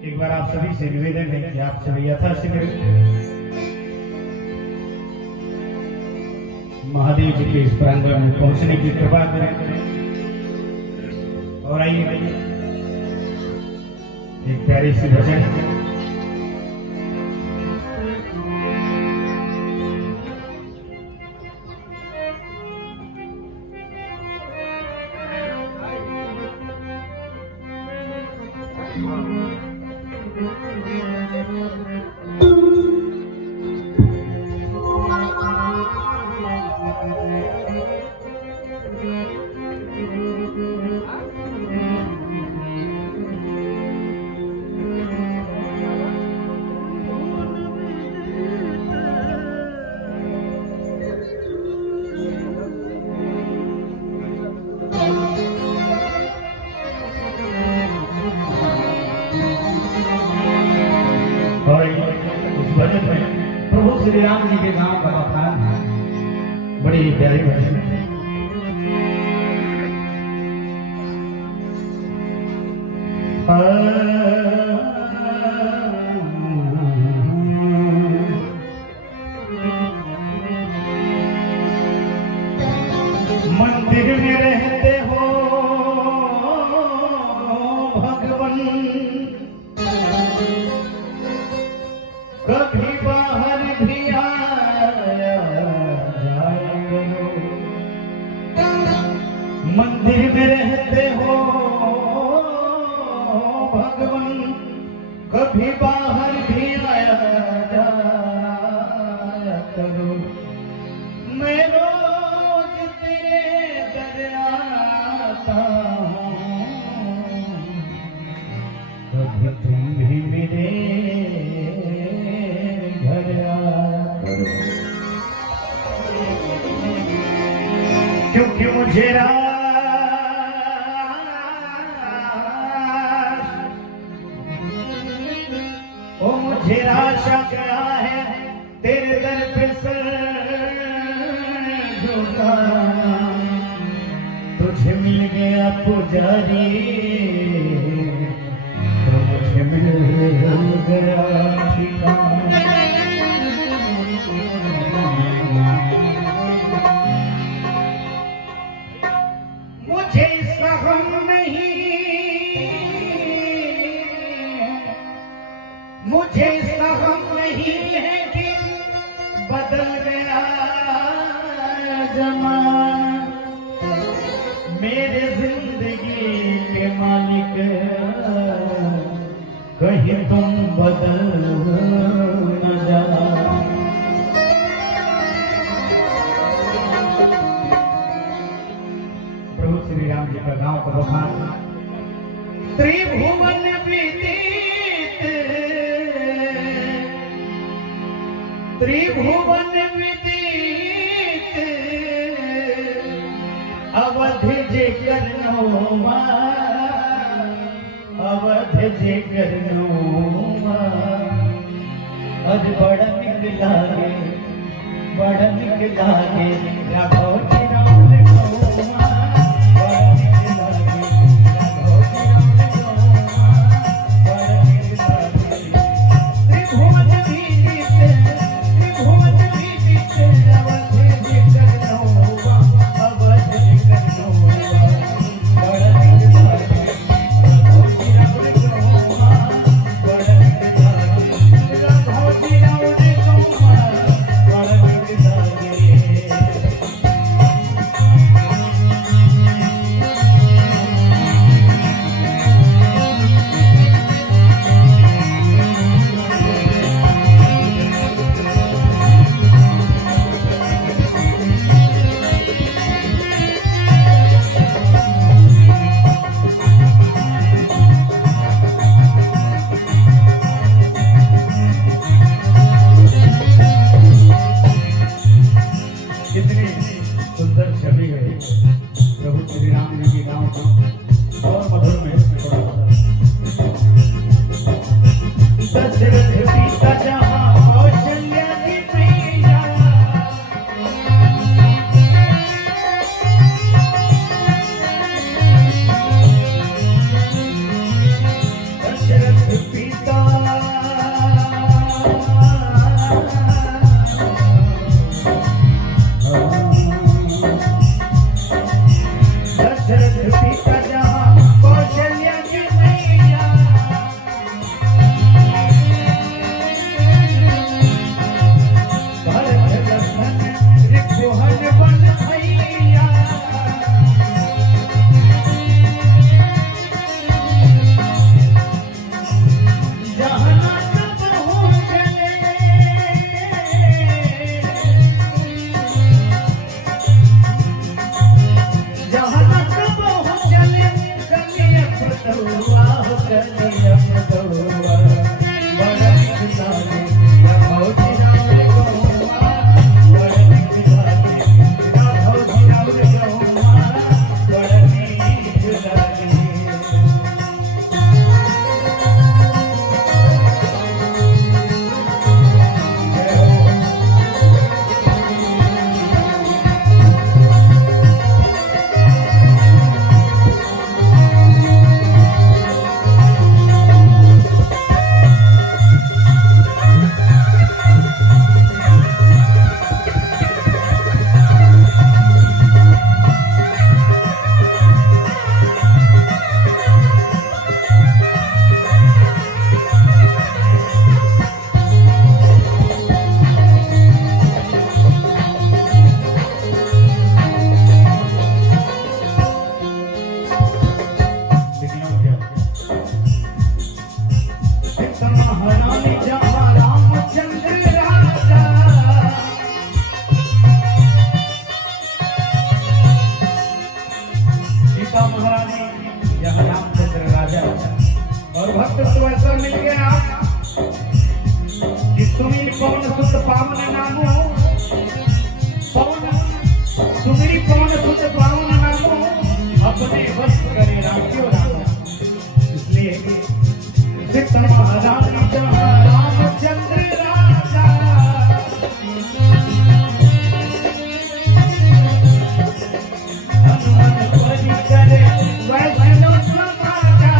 एक बार आप सभी से निवेदन है कि आप सभी यथाशीघ्र महादेव जी के इस प्रांगण में पहुंचने की कृपा करें। और आइए एक प्यारी सी भजन प्रभु श्री राम जी के नाम का बखान है। बड़ी प्यारी भजन है। मंदिर में रहते हो भगवान, कभी बाहर भी आया जाया करो। मंदिर में रहते हो भगवान, कभी बाहर भी आया जाया करो। मैं रोज तेरे दर आता हूँ, कभी तुम भी मेरे क्योंकि मुझे मुझे आशा क्या है तेरे दर पे सर झुकाना। तुझे मिल गया पुजारी तो मुझे मिल गया ठिकाना। मुझे इसका गम नहीं, मुझे इसका गम नहीं है कि बदल गया जमाना। मेरे जिंदगी के मालिक कहीं तुम बदल त्रिभुवन विदित अवध जे करनो अवध जे करनो अज बड़ा निक लागे बड़ा निक लागे राघव जी राम रघुमा बड़ा निक लागे राघव जी राम रघुमा बड़ा निक लागे त्रिभुवन विदित अवध जे करनो अवध जे करनो बड़ा निक लागे राघव जी राम रघुमा बड़ा निक लागे राघव जी राम रघुमा बड़ा निक लागे। कितनी सुंदर छवि है प्रभु श्री राम जी की गाँव की और मधुर में दशरथ सीता जहाँ कौशल्या की प्रिया दशरथ सीता दशरथ सीता जहाँ कौशल्या की मैया भरत लखन ऋतुहन बन भैया जहाँ नाथ पहुँचले जहाँ नाथ पहुँचले कन्या प्रतुआ हो कन्या प्रतुआ बड़ा निक लागे राघव जी राम रघुमा बड़ा निक लागे राघव जी राम रघुमा बड़ा निक लागे। जय हो लेकिन और क्या सीता महारानी जहाँ रामचंद्र राजा सीता महारानी यहाँ रामचंद्र राजा और भक्त तो ऐसा मिल गया कि सुमिर पवन सुत पावन नामो पवन सुमिर पवन सुत पावन नामो अपने वश करे राखियो राम इसलिए सीता महारानी जहाँ रामचंद्र राजा हनुमान परी करे वैष्णव समाजा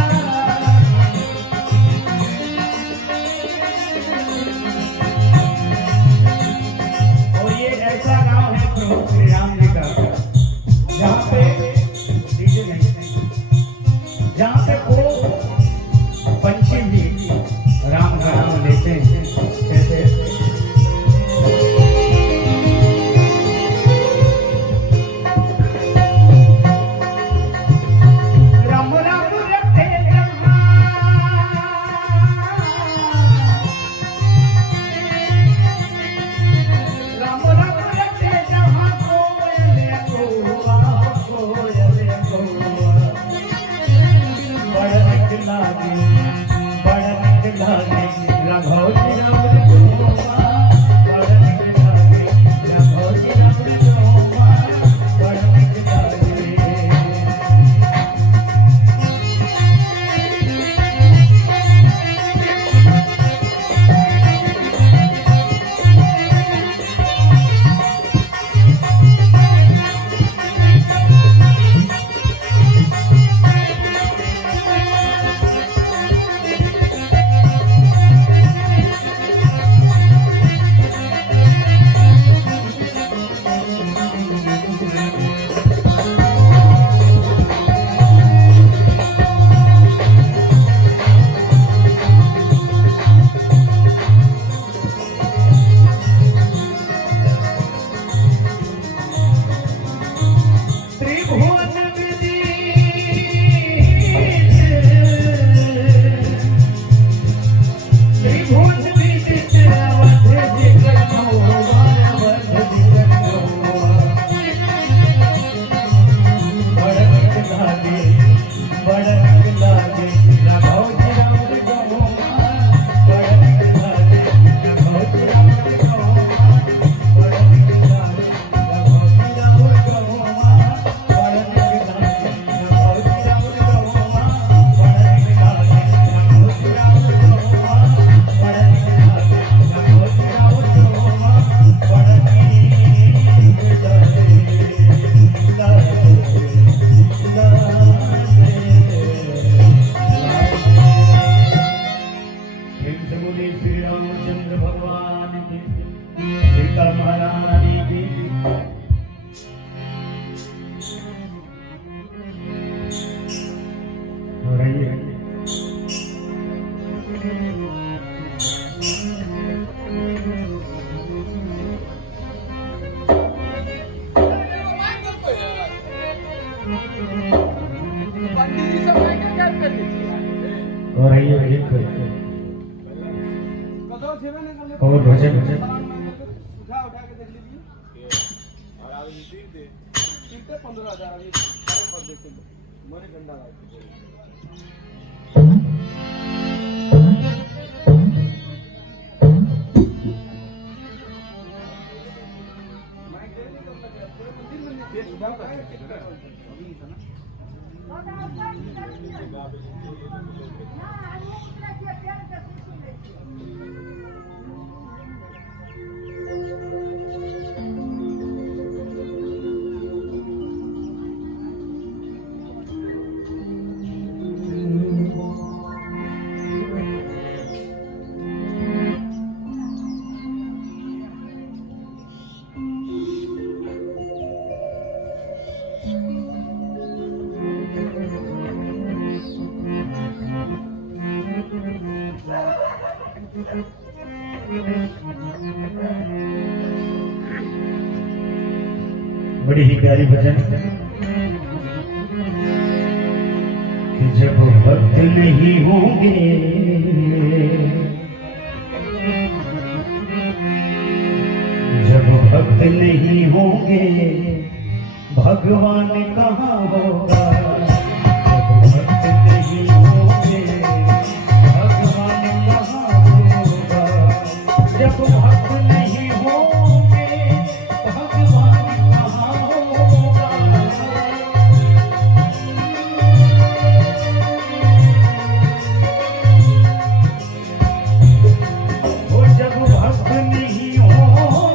भजन उठा उठा के देख लीजिए और आगे तीनते 15,000 अभी पर देखते मनी ठंडा बड़ी ही प्यारी भजन कि जब भक्त नहीं होंगे जब भक्त नहीं होंगे भगवान कहाँ होगा जब भक्त नहीं होंगे भगवान कहाँ होगा जब भक्त नहीं होंगे भगवान कहाँ होगा वो जब भक्त नहीं होंगे